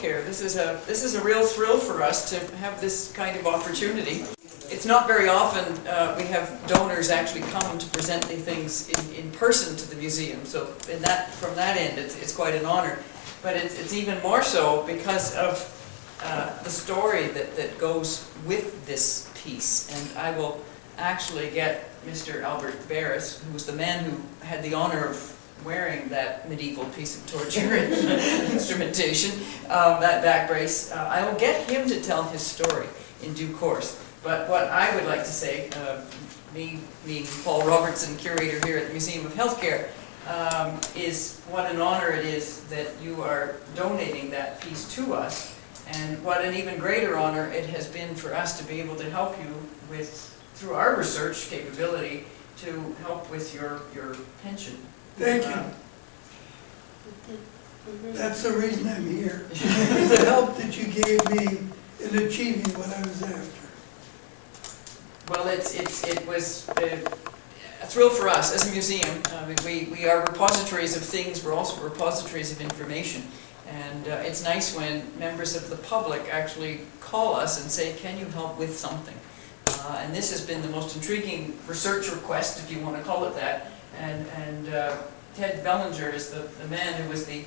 Healthcare. This is a real thrill for us to have this kind of opportunity. It's not very often we have donors actually come to present the things in person to the museum. So from that end, it's quite an honor. But it's even more so because of the story that goes with this piece. And I will actually get Mr. Albert Barris, who was the man who had the honor of wearing that medieval piece of torture instrumentation, that back brace. I will get him to tell his story in due course. But what I would like to say, me being Paul Robertson, curator here at the Museum of Healthcare, is what an honor it is that you are donating that piece to us, and what an even greater honor it has been for us to be able to help you with, through our research capability, to help with your pension. Thank you. That's the reason I'm here. The help that you gave me in achieving what I was after. Well, it was a thrill for us as a museum. We are repositories of things. We're also repositories of information. And it's nice when members of the public actually call us and say, can you help with something? And this has been the most intriguing research request, if you want to call it that. And Ted Bellinger is the man who was the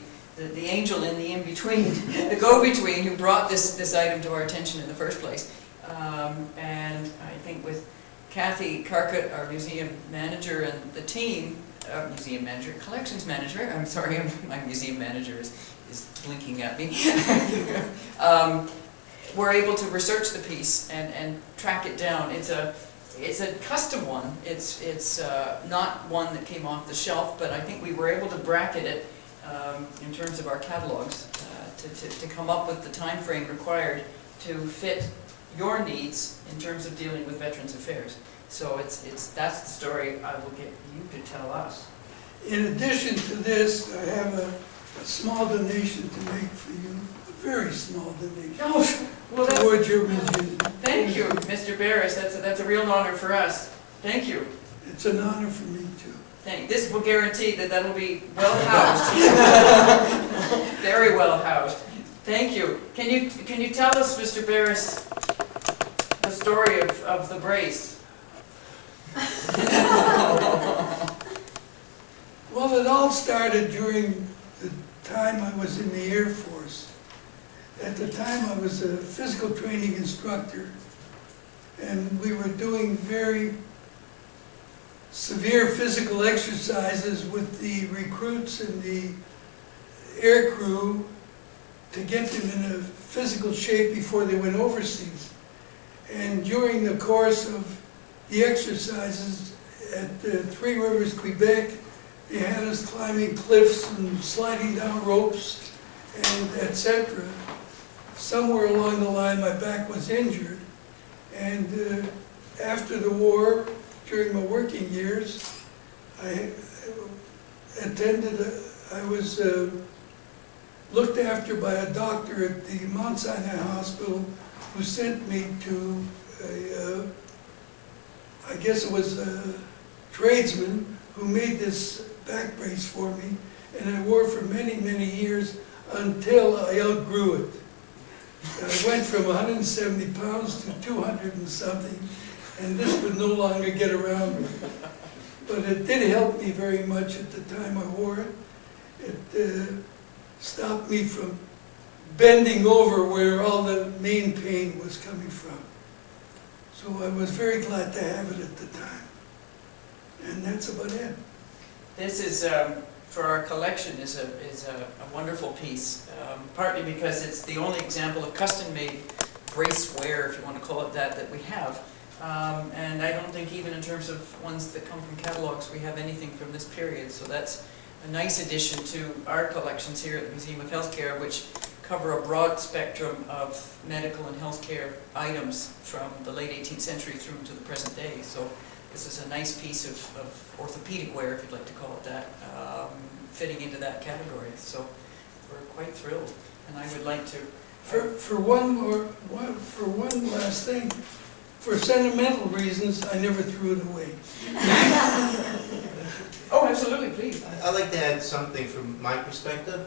angel in the in-between, the go-between, who brought this item to our attention in the first place. And I think with Kathy Carcutt, our museum manager, and the team, collections manager, I'm sorry, my museum manager is blinking at me, we're able to research the piece and track it down. It's a custom one. It's not one that came off the shelf, but I think we were able to bracket it in terms of our catalogs to come up with the time frame required to fit your needs in terms of dealing with Veterans Affairs. So that's the story I will get you to tell us. In addition to this, I have a small donation to make for you, a very small donation. Oh, well, towards your museum. Thank you, Mr. Barris. That's a real honor for us. Thank you. It's an honor for me too. This will guarantee that'll be well housed, very well housed. Thank you. Can you tell us, Mr. Barris, the story of the brace? Well, it all started during the time I was in the Air Force. At the time, I was a physical training instructor, and we were doing very severe physical exercises with the recruits and the air crew to get them in a physical shape before they went overseas. And during the course of the exercises at Three Rivers, Quebec, they had us climbing cliffs and sliding down ropes and etc. Somewhere along the line, my back was injured, and after the war, during my working years, I was looked after by a doctor at the Mount Sinai Hospital who sent me to I guess it was a tradesman who made this back brace for me, and I wore it for many, many years until I outgrew it. I went from 170 pounds to 200 and something, and this would no longer get around me. But it did help me very much at the time I wore it. It stopped me from bending over where all the main pain was coming from. So I was very glad to have it at the time. And that's about it. This is, for our collection, is a wonderful piece, partly because it's the only example of custom-made braceware, if you want to call it that we have. And I don't think even in terms of ones that come from catalogs, we have anything from this period. So that's a nice addition to our collections here at the Museum of Healthcare, which cover a broad spectrum of medical and healthcare items from the late 18th century through to the present day. So this is a nice piece of orthopedic wear, if you'd like to call it that, fitting into that category. So we're quite thrilled, and I would like to. For one last thing, for sentimental reasons, I never threw it away. Oh, absolutely, please. I'd like to add something from my perspective.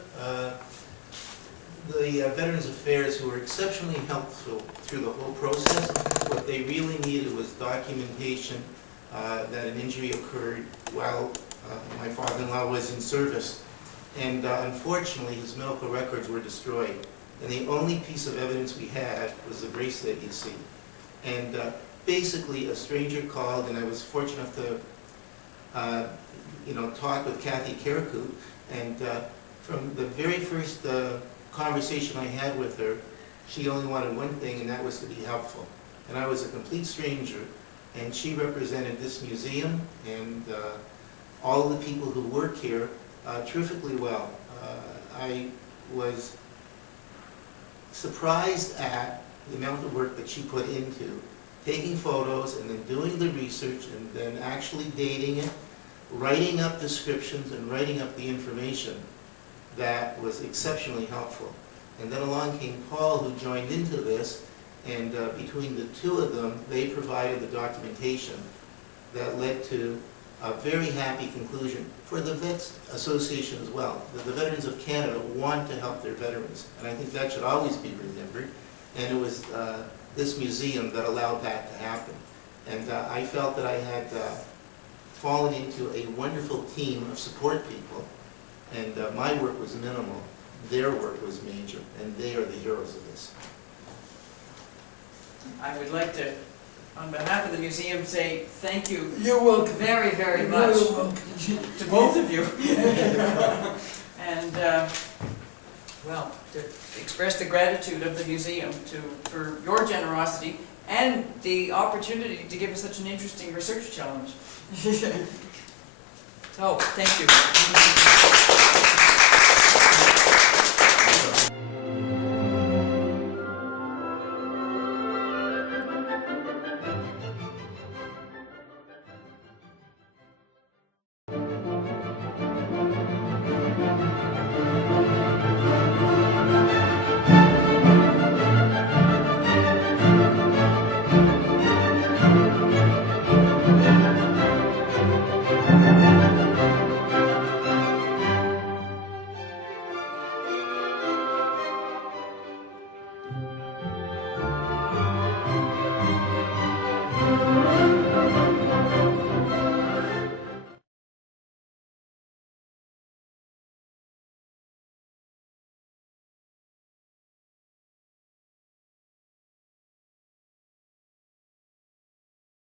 the Veterans Affairs, who were exceptionally helpful through the whole process. What they really needed was documentation that an injury occurred while my father-in-law was in service. And unfortunately, his medical records were destroyed. And the only piece of evidence we had was the bracelet you see. And basically, a stranger called, and I was fortunate enough to talk with Kathy Karakout. And from the very first conversation I had with her, she only wanted one thing, and that was to be helpful. And I was a complete stranger, and she represented this museum and all of the people who work here terrifically well. I was surprised at the amount of work that she put into taking photos and then doing the research and then actually dating it, writing up descriptions and writing up the information. That was exceptionally helpful. And then along came Paul, who joined into this, and between the two of them, they provided the documentation that led to a very happy conclusion for the Vets Association as well. The Veterans of Canada want to help their veterans, and I think that should always be remembered. And it was this museum that allowed that to happen. And I felt that I had fallen into a wonderful team of support people, and my work was minimal. Their work was major, and they are the heroes of this. I would like to, on behalf of the museum, say thank you You're welcome. very, very You're much really welcome. to both of you. And, well, to express the gratitude of the museum for your generosity and the opportunity to give us such an interesting research challenge. So, thank you.